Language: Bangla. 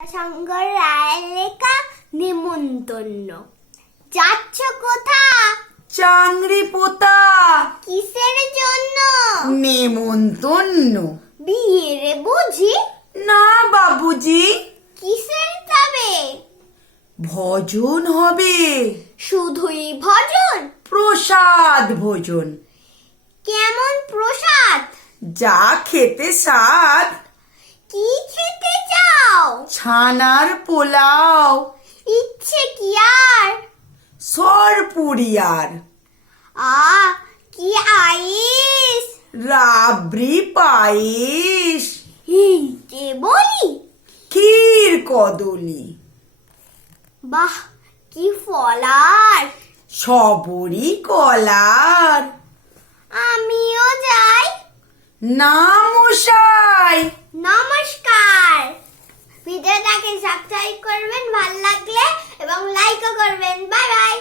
শঙ্কর রায়ের লেখা নিমন্তন্ন। যাচ্ছ কোথা? চাংরি পোতা। কিসের জন্য? নেমন্তন্ন। বিয়ের বুঝি? না বাবুজি, কিসের তবে? ভজন হবে। শুধুই ভজন? প্রসাদ ভোজন। কেমন প্রসাদ? যা খেতে স্বাদ। কি খেতে চাও? ছানার পোলাও, ইচ্ছে কি আর? সরপুরিয়ার, কি আইস! রাবড়ি পায়েস, এই যে বলি, ক্ষীর কদলি, বাহ কি ফলার! সবরি কলার। আমিও যাই। না মশাই। নমস্কার। ভিডিওটাকে সাবস্ক্রাইব করবেন ভালো লাগলে এবং লাইকও করবেন। Bye bye.